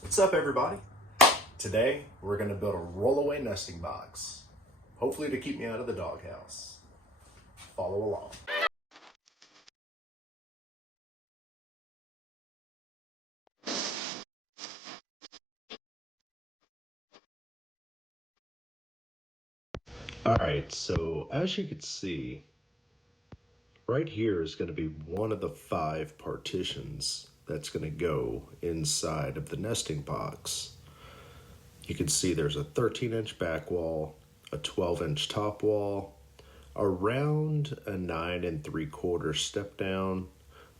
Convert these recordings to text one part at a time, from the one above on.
What's up, everybody? Today we're going to build a rollaway nesting box, hopefully to keep me out of the doghouse. Follow along. Alright, so as you can see, right here is going to be one of the 5 partitions that's going to go inside of the nesting box. You can see there's a 13-inch back wall, a 12-inch top wall, around a 9 3/4 step down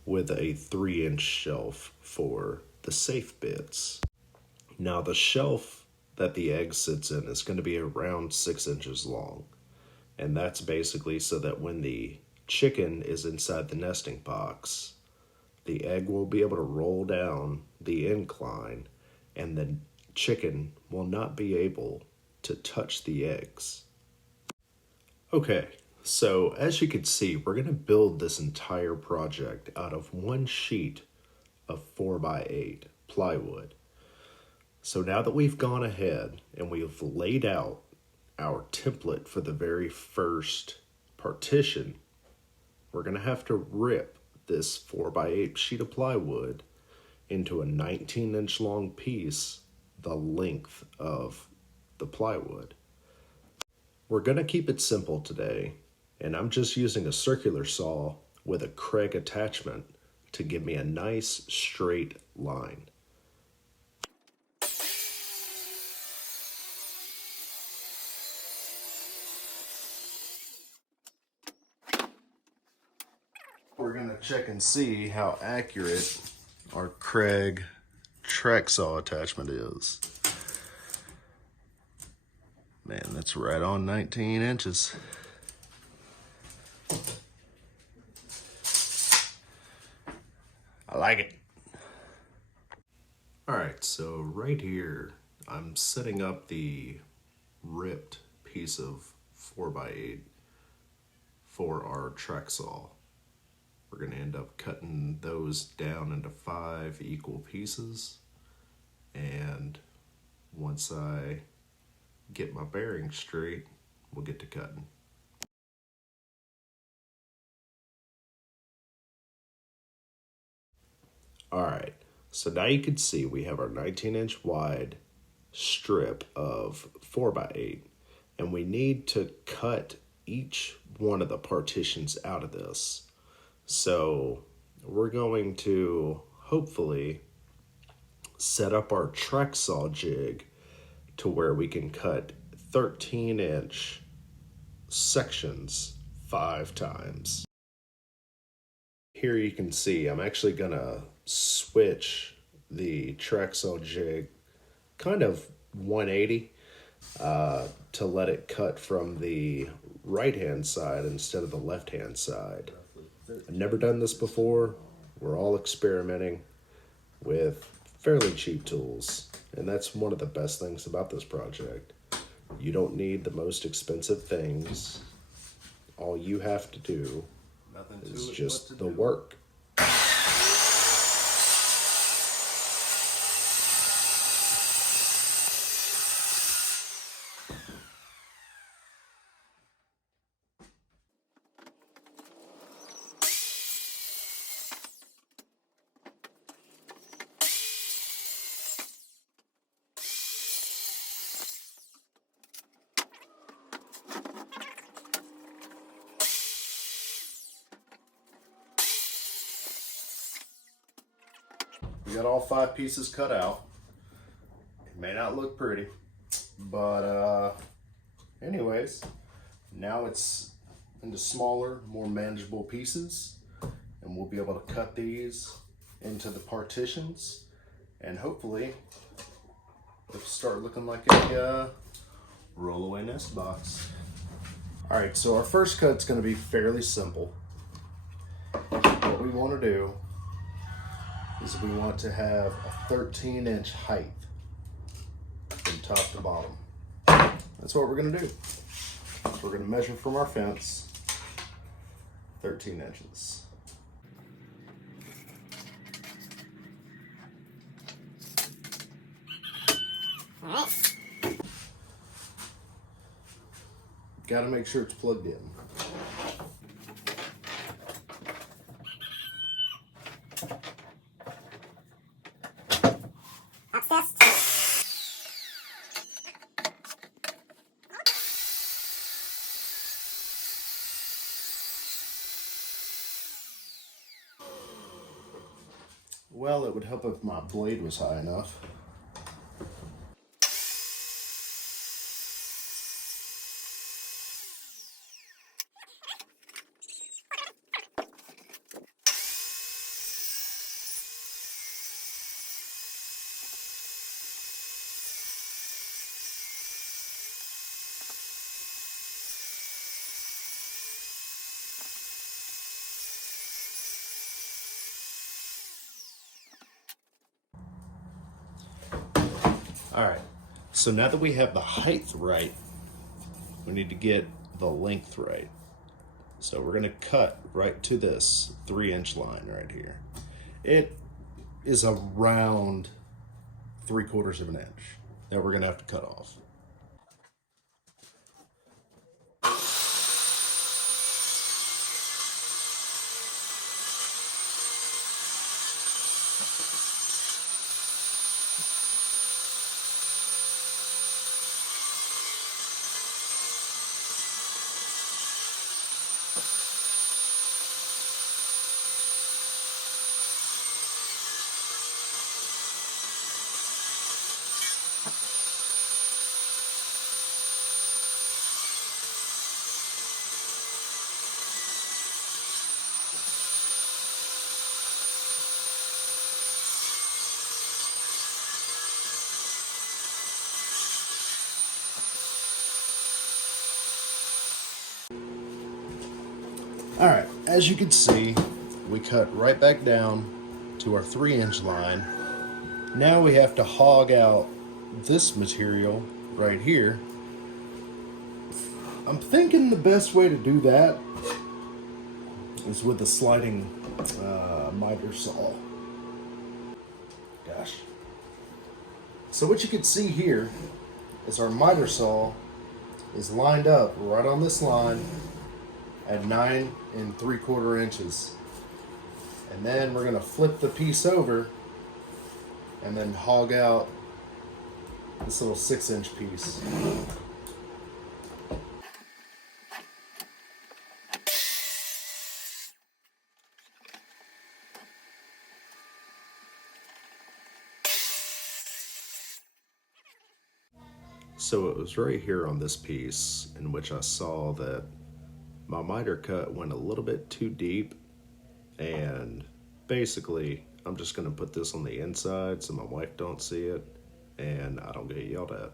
with a 3-inch shelf for the safe bits. Now the shelf that the egg sits in is going to be around 6 inches long. And that's basically so that when the chicken is inside the nesting box, the egg will be able to roll down the incline and the chicken will not be able to touch the eggs. Okay, so as you can see, we're going to build this entire project out of one sheet of 4x8 plywood. So now that we've gone ahead and we've laid out our template for the very first partition, we're going to have to rip this 4x8 sheet of plywood into a 19-inch long piece the length of the plywood. We're going to keep it simple today, and I'm just using a circular saw with a Craig attachment to give me a nice straight line. We're going to check and see how accurate our Craig track saw attachment is. Man, that's right on 19 inches. I like it. All right, so right here, I'm setting up the ripped piece of 4x8 for our track saw. We're gonna end up cutting those down into 5 equal pieces. And once I get my bearings straight, we'll get to cutting. All right, so now you can see we have our 19-inch wide strip of 4x8, and we need to cut each one of the partitions out of this. So we're going to hopefully set up our track saw jig to where we can cut 13-inch sections 5 times. Here you can see I'm actually gonna switch the track saw jig kind of 180 to let it cut from the right hand side instead of the left hand side. I've never done this before. We're all experimenting with fairly cheap tools, and that's one of the best things about this project. You don't need the most expensive things. All you have to do is just the work. We got all 5 pieces cut out. It may not look pretty, but anyways, now it's into smaller, more manageable pieces, and we'll be able to cut these into the partitions, and hopefully it'll start looking like a rollaway nest box. All right, so our first cut's going to be fairly simple. What we want to do is we want to have a 13-inch height from top to bottom. That's what we're going to do. We're going to measure from our fence 13 inches. Got to make sure it's plugged in. Well, it would help if my blade was high enough. All right, so now that we have the height right, we need to get the length right. So we're gonna cut right to this 3-inch line right here. It is around 3/4 of an inch that we're gonna have to cut off. All right, as you can see, we cut right back down to our 3-inch line. Now we have to hog out this material right here. I'm thinking the best way to do that is with a sliding miter saw. Gosh. So what you can see here is our miter saw is lined up right on this line at 9 3/4 inches. And then we're gonna flip the piece over and then hog out this little 6-inch piece. So it was right here on this piece in which I saw that my miter cut went a little bit too deep, and basically I'm just gonna put this on the inside so my wife don't see it and I don't get yelled at.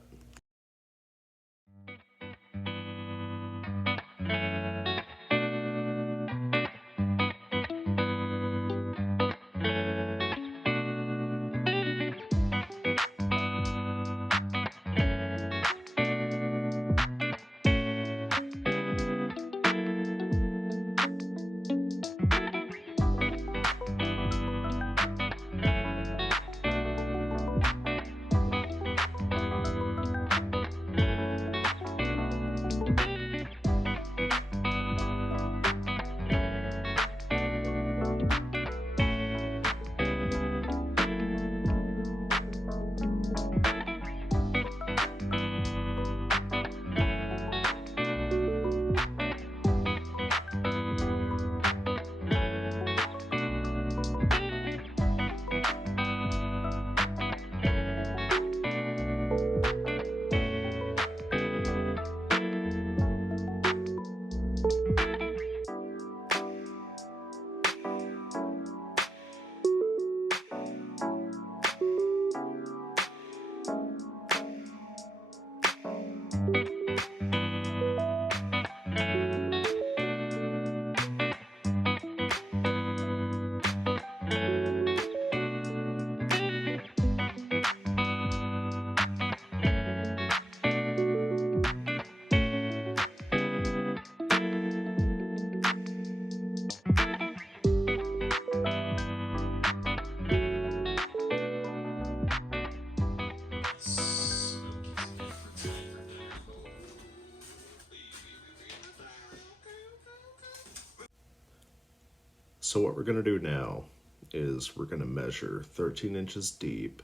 So what we're going to do now is we're going to measure 13 inches deep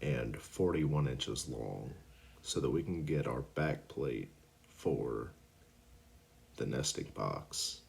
and 41 inches long so that we can get our back plate for the nesting box.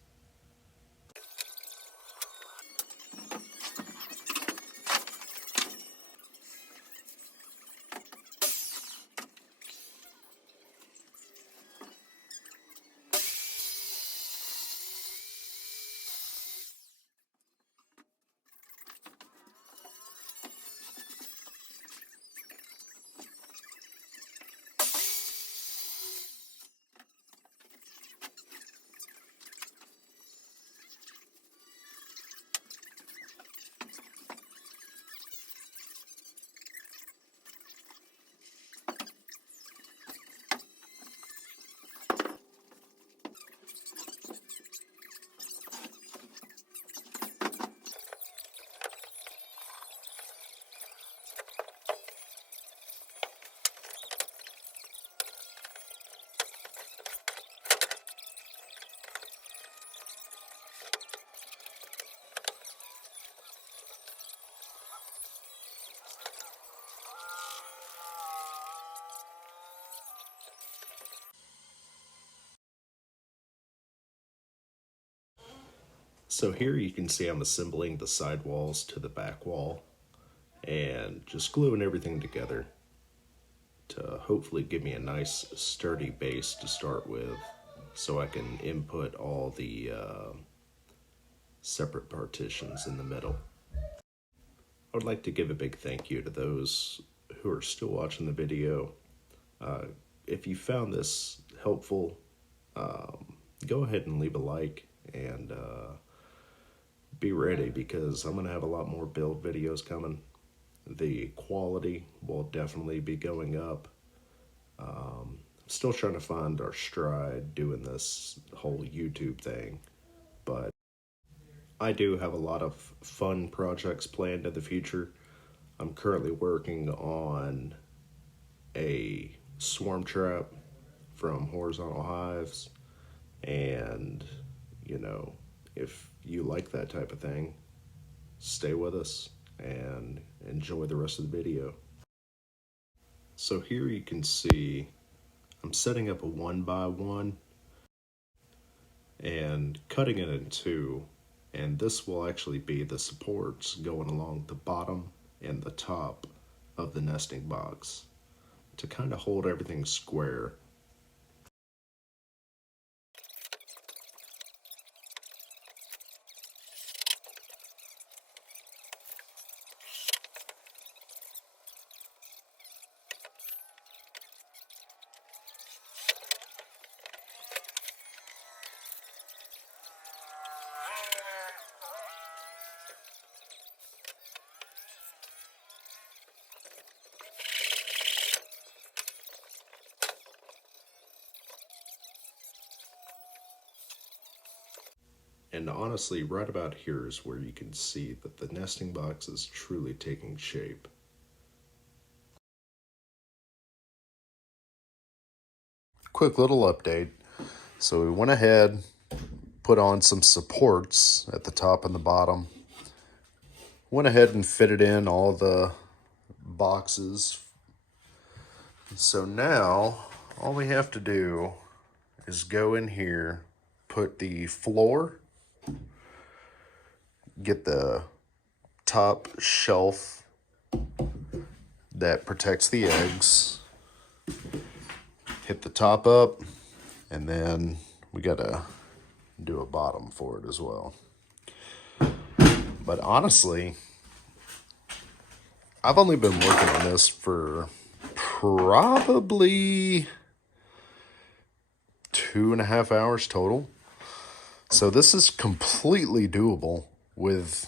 So here you can see I'm assembling the side walls to the back wall and just gluing everything together to hopefully give me a nice sturdy base to start with so I can input all the separate partitions in the middle. I would like to give a big thank you to those who are still watching the video. If you found this helpful, go ahead and leave a like and be ready because I'm going to have a lot more build videos coming. The quality will definitely be going up. Still trying to find our stride doing this whole YouTube thing, but I do have a lot of fun projects planned in the future. I'm currently working on a swarm trap from Horizontal Hives, and you know, if you like that type of thing, stay with us and enjoy the rest of the video. So here you can see I'm setting up a 1x1 and cutting it in two, and this will actually be the supports going along the bottom and the top of the nesting box to kind of hold everything square. And honestly, right about here is where you can see that the nesting box is truly taking shape. Quick little update. So we went ahead, put on some supports at the top and the bottom. Went ahead and fitted in all the boxes. So now all we have to do is go in here, put the floor, get the top shelf that protects the eggs, hit the top up, and then we gotta do a bottom for it as well. But honestly, I've only been working on this for probably 2.5 hours total. So this is completely doable with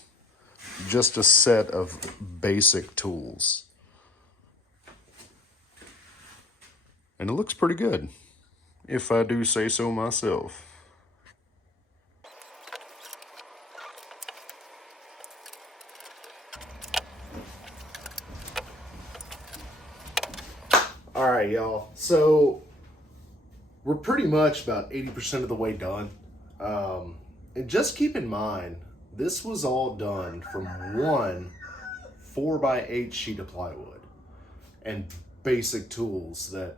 just a set of basic tools. And it looks pretty good, if I do say so myself. All right, y'all. So we're pretty much about 80% of the way done. And just keep in mind, this was all done from one 4x8 sheet of plywood and basic tools that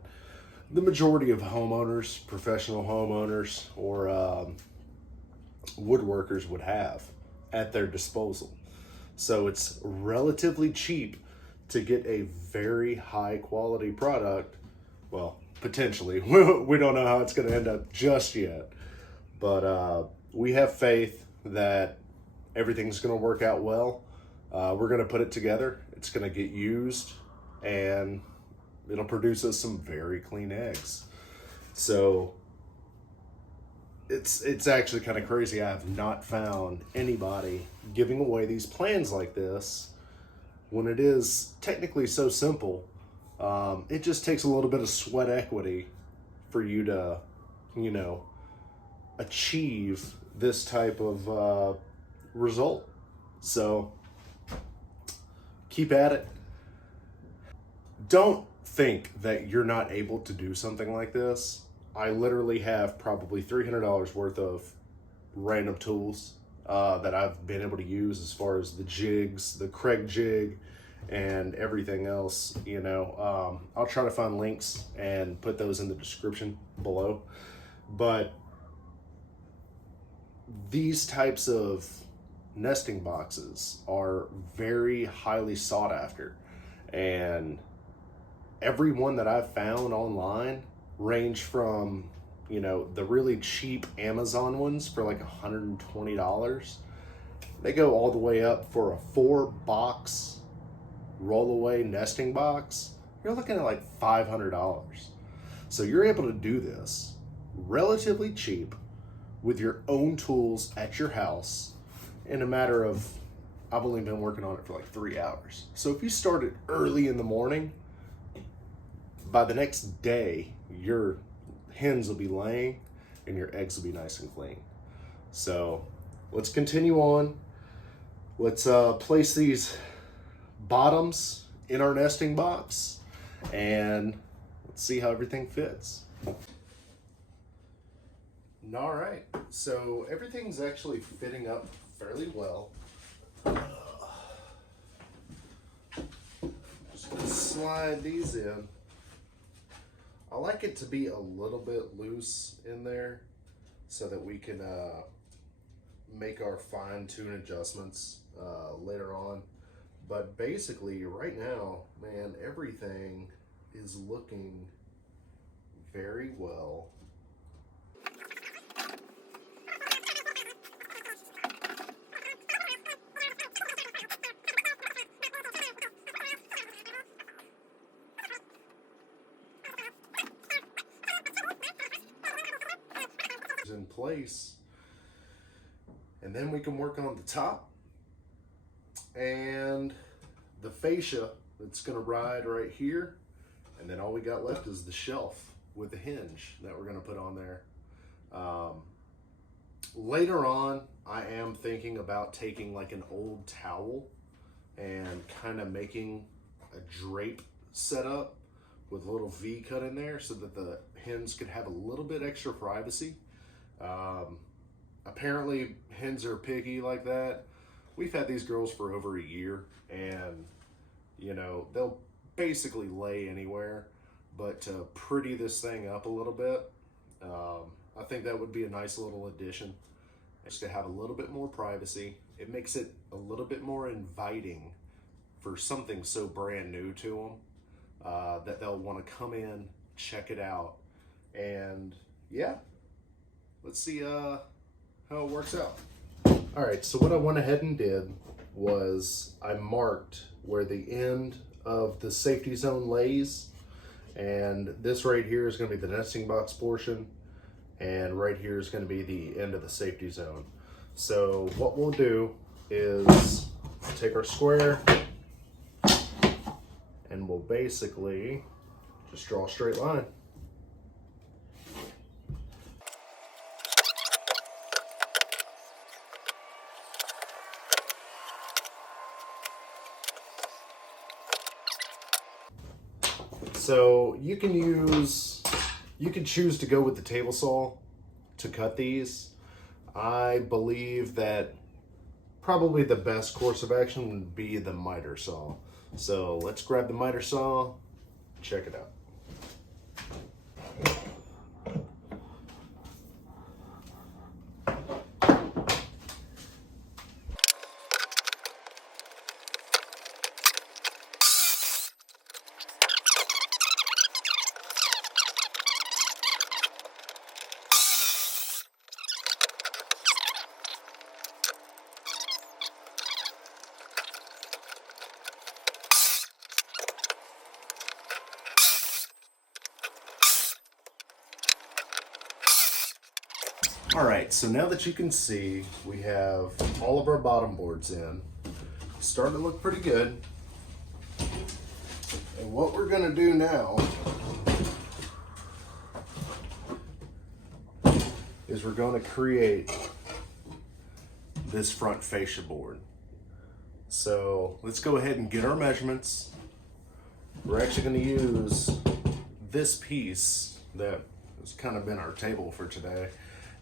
the majority of homeowners, professional homeowners, or woodworkers would have at their disposal. So it's relatively cheap to get a very high quality product. Well, potentially. We don't know how it's going to end up just yet. But we have faith that everything's going to work out well. We're going to put it together. It's going to get used, and it'll produce us some very clean eggs. So it's actually kind of crazy. I have not found anybody giving away these plans like this when it is technically so simple. It just takes a little bit of sweat equity for you to, achieve this type of result. So keep at it. Don't think that you're not able to do something like this. I literally have probably $300 worth of random tools that I've been able to use, as far as the jigs, the Craig jig, and everything else. I'll try to find links and put those in the description below. But these types of nesting boxes are very highly sought after, and every one that I've found online range from, the really cheap Amazon ones for like $120. They go all the way up for a 4-box roll-away nesting box. You're looking at like $500. So you're able to do this relatively cheap with your own tools at your house in a matter of, I've only been working on it for like 3 hours. So if you started early in the morning, by the next day, your hens will be laying and your eggs will be nice and clean. So let's continue on. Let's place these bottoms in our nesting box, and let's see how everything fits. All right, so everything's actually fitting up fairly well. Just gonna slide these in. I like it to be a little bit loose in there so that we can make our fine-tune adjustments later on. But basically, right now, man, everything is looking very well. In place, and then we can work on the top and the fascia that's going to ride right here, and then all we got left is the shelf with the hinge that we're going to put on there. Later on, I am thinking about taking like an old towel and kind of making a drape setup with a little V cut in there so that the hens could have a little bit extra privacy. Apparently hens are picky like that. We've had these girls for over a year, and they'll basically lay anywhere, but to pretty this thing up a little bit, I think that would be a nice little addition, just to have a little bit more privacy. It makes it a little bit more inviting for something so brand new to them, that they'll want to come in, check it out, and yeah, let's see how it works out. All right, so what I went ahead and did was I marked where the end of the safety zone lays, and this right here is going to be the nesting box portion, and right here is going to be the end of the safety zone. So what we'll do is take our square and we'll basically just draw a straight line. So you can choose to go with the table saw to cut these. I believe that probably the best course of action would be the miter saw. So let's grab the miter saw, check it out. All right, so now that you can see, we have all of our bottom boards in. Starting to look pretty good. And what we're gonna do now is we're gonna create this front fascia board. So let's go ahead and get our measurements. We're actually gonna use this piece that has kind of been our table for today.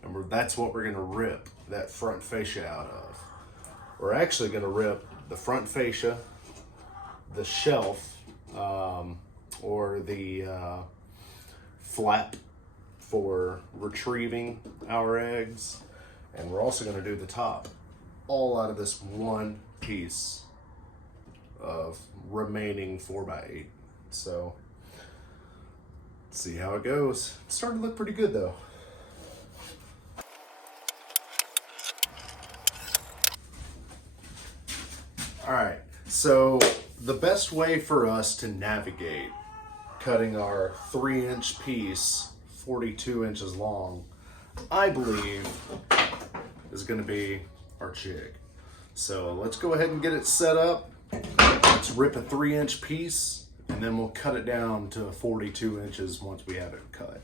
And that's what we're gonna rip that front fascia out of. We're actually gonna rip the front fascia, the shelf, or the flap for retrieving our eggs, and we're also gonna do the top, all out of this one piece of remaining 4x8. So, let's see how it goes. It's starting to look pretty good though. All right, so the best way for us to navigate cutting our 3-inch piece, 42 inches long, I believe is gonna be our jig. So let's go ahead and get it set up. Let's rip a 3-inch piece and then we'll cut it down to 42 inches once we have it cut.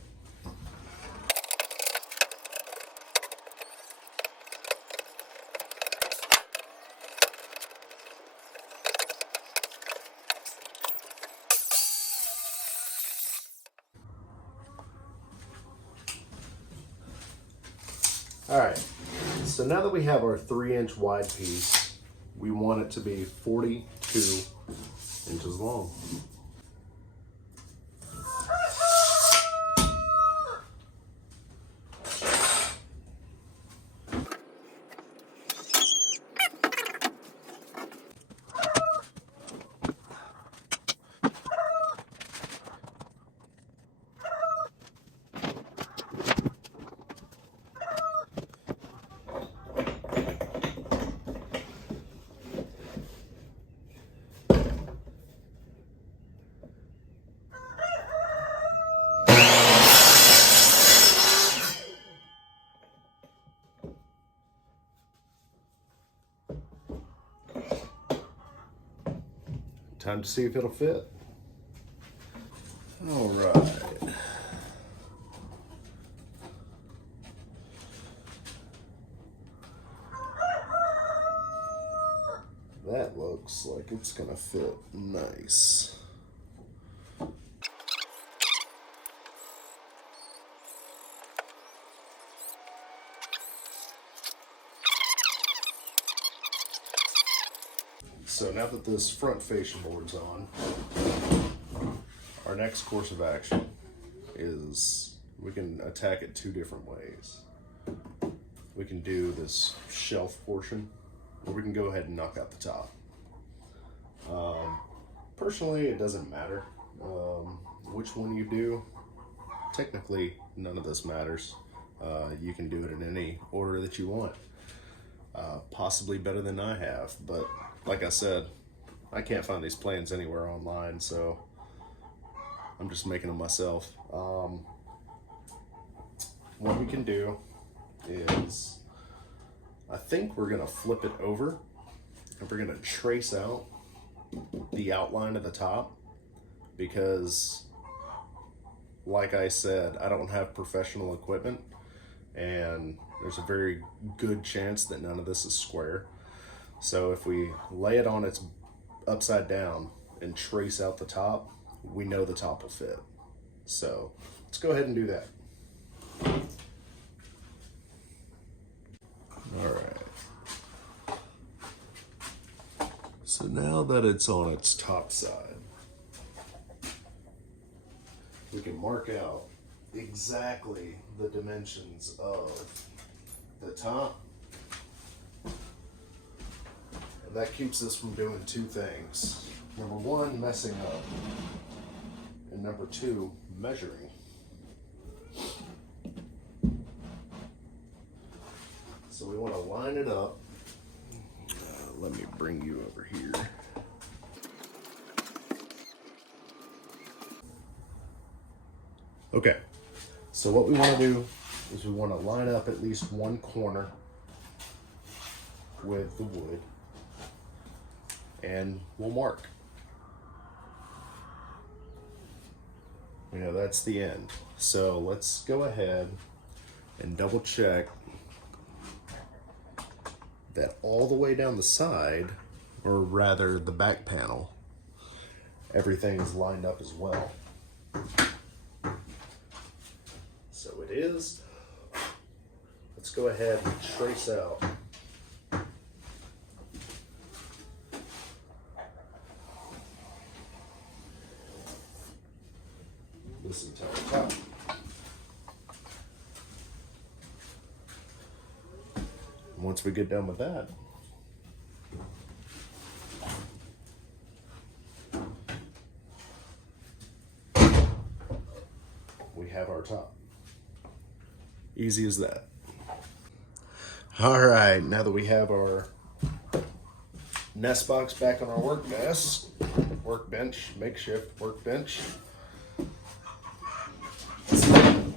All right, so now that we have our 3-inch wide piece, we want it to be 42 inches long. Time to see if it'll fit. All right. That looks like it's gonna fit nice. So now that this front fascia board's on, our next course of action is we can attack it 2 different ways. We can do this shelf portion, or we can go ahead and knock out the top. Personally, it doesn't matter which one you do. Technically, none of this matters. You can do it in any order that you want. Possibly better than I have, but like I said, I can't find these plans anywhere online, so I'm just making them myself. What we can do is, I think we're gonna flip it over and we're gonna trace out the outline of the top, because like I said, I don't have professional equipment and there's a very good chance that none of this is square. So if we lay it on its upside down and trace out the top, we know the top will fit. So let's go ahead and do that. All right. So now that it's on its top side, we can mark out exactly the dimensions of the top. And that keeps us from doing two things. Number one, messing up. And number two, measuring. So we want to line it up. Let me bring you over here. Okay, so what we want to do is we want to line up at least one corner with the wood, and we'll mark. You know, that's the end. So let's go ahead and double check that all the way down the side, or rather the back panel, everything is lined up as well. So it is. Let's go ahead and trace out this entire top. Once we get done with that, we have our top. Easy as that. All right, now that we have our nest box back on our workbench, makeshift workbench,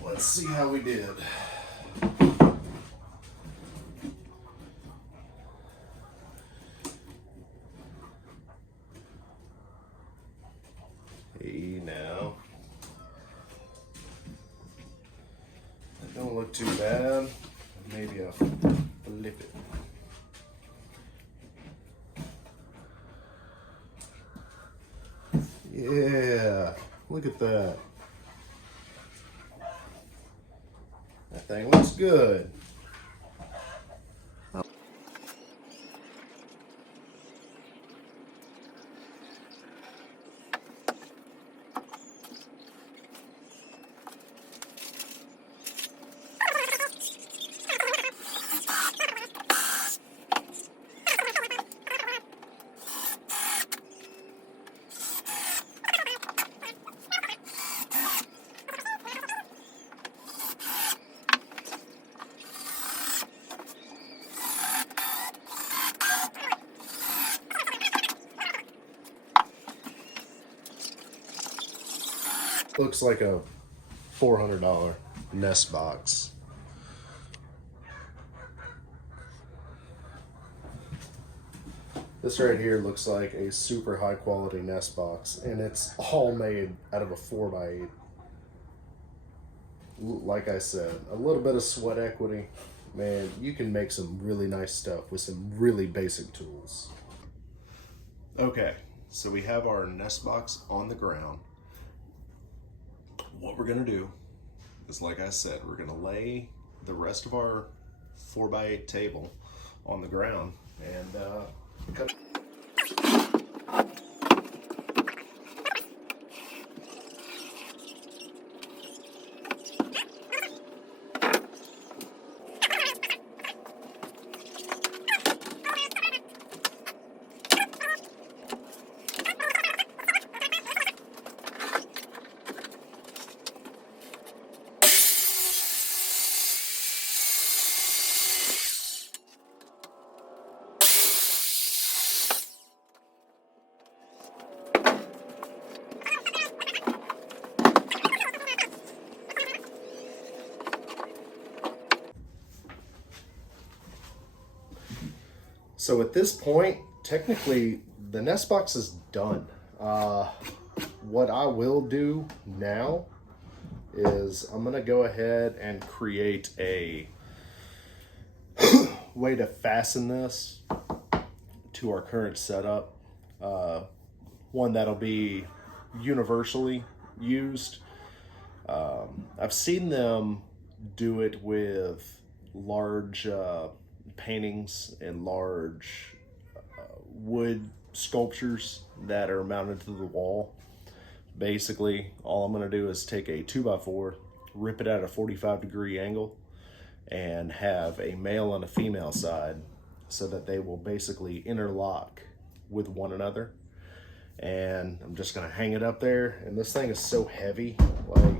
let's see how we did. Hey, now. That don't look too bad. Maybe I'll flip it. Yeah, look at that. That thing looks good. Looks like a $400 nest box. This right here looks like a super high quality nest box, and it's all made out of a 4x8. Like I said, a little bit of sweat equity. Man, you can make some really nice stuff with some really basic tools. Okay, so we have our nest box on the ground. What we're gonna do is, like I said, we're gonna lay the rest of our 4x8 table on the ground and cut. So at this point, technically, the nest box is done. What I will do now is I'm gonna go ahead and create a way to fasten this to our current setup. One that'll be universally used. I've seen them do it with large paintings and large wood sculptures that are mounted to the wall. Basically, all I'm going to do is take a 2x4, rip it at a 45-degree angle, and have a male and a female side so that they will basically interlock with one another. And I'm just going to hang it up there. And this thing is so heavy, like,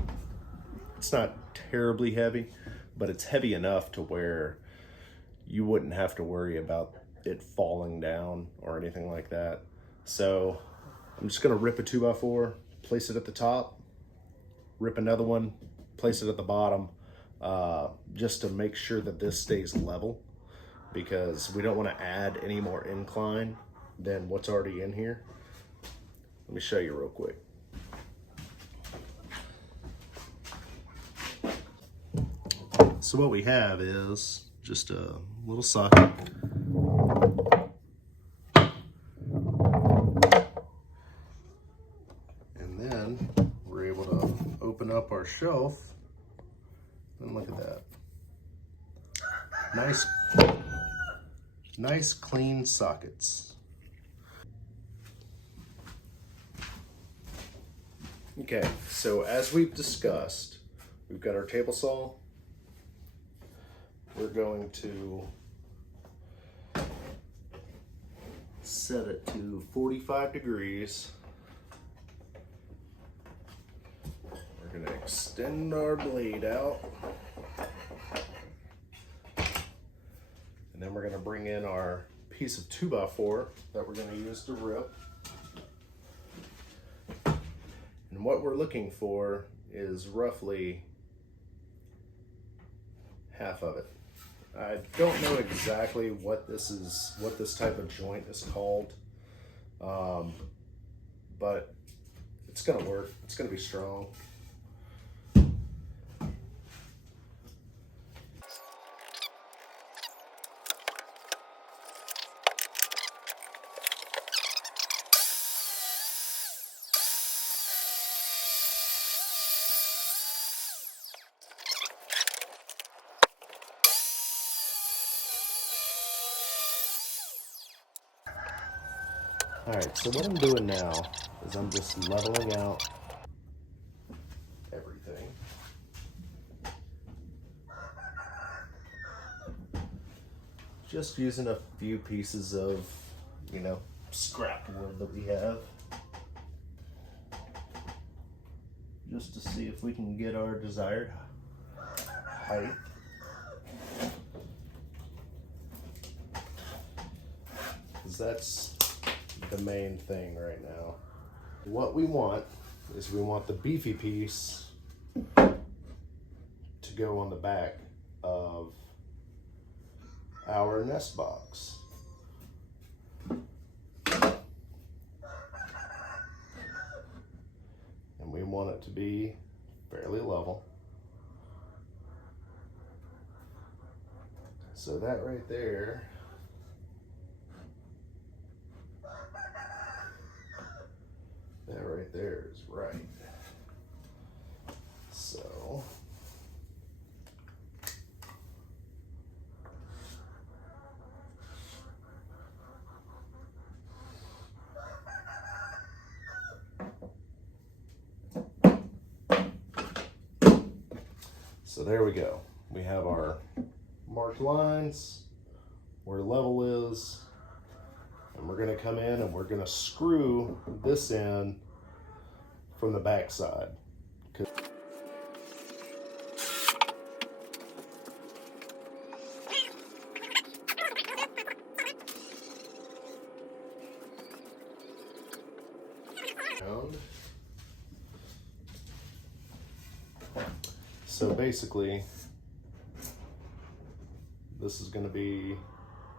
it's not terribly heavy, but it's heavy enough to where you wouldn't have to worry about it falling down or anything like that. So I'm just going to rip a 2x4, place it at the top, rip another one, place it at the bottom, just to make sure that this stays level, because we don't want to add any more incline than what's already in here. Let me show you real quick. So what we have is just a little socket. And then we're able to open up our shelf, and look at that. Nice clean sockets. Okay, so as we've discussed, we've got our table saw. We're going to set it to 45 degrees. We're going to extend our blade out. And then we're going to bring in our piece of 2x4 that we're going to use to rip. And what we're looking for is roughly half of it. I don't know exactly what this type of joint is called, but it's gonna work. It's gonna be strong. All right, so what I'm doing now is I'm just leveling out everything. Just using a few pieces of, scrap wood that we have. Just to see if we can get our desired height. Because that's the main thing right now. What we want is we want the beefy piece to go on the back of our nest box. And we want it to be fairly level. So that right there is right. So there we go. We have our marked lines where level is, and we're going to come in and we're going to screw this in from the back side. So basically, this is going to be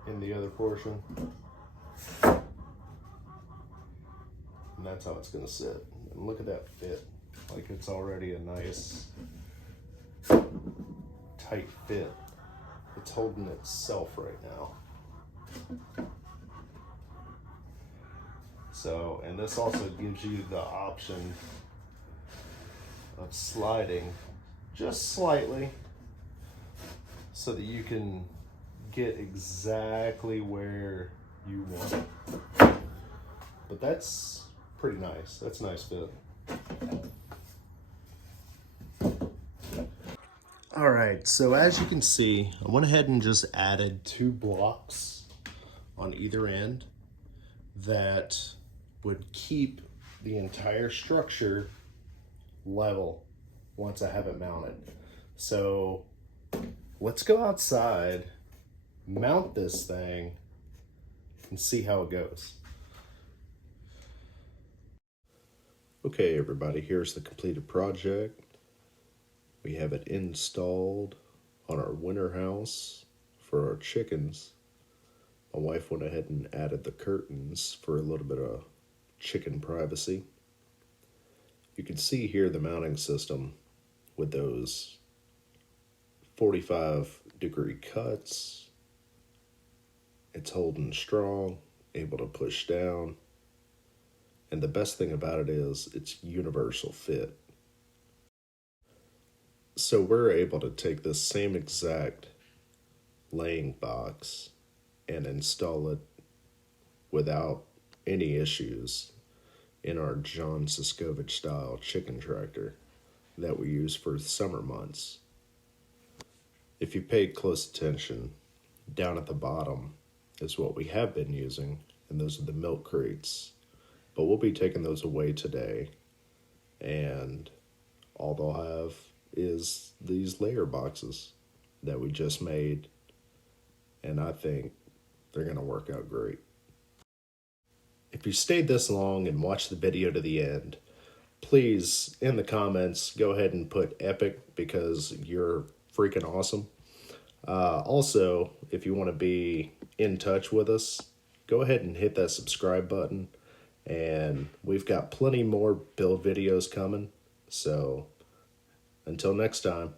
in the other portion, and that's how it's going to sit. And look at that fit. Like, it's already a nice tight fit. It's holding itself right now. So, and this also gives you the option of sliding just slightly so that you can get exactly where you want it. But that's pretty nice. That's a nice fit. All right, so as you can see, I went ahead and just added 2 blocks on either end that would keep the entire structure level once I have it mounted. So let's go outside, mount this thing, and see how it goes. Okay, everybody, here's the completed project. We have it installed on our winter house for our chickens. My wife went ahead and added the curtains for a little bit of chicken privacy. You can see here the mounting system with those 45-degree cuts. It's holding strong, able to push down. And the best thing about it is it's universal fit. So we're able to take this same exact laying box and install it without any issues in our John Siskovich style chicken tractor that we use for summer months. If you paid close attention, down at the bottom is what we have been using, and those are the milk crates. But we'll be taking those away today, and all they'll have is these layer boxes that we just made, and I think they're going to work out great. If you stayed this long and watched the video to the end, please, in the comments, go ahead and put epic because you're freaking awesome. Also, if you want to be in touch with us, go ahead and hit that subscribe button. And we've got plenty more build videos coming. So until next time.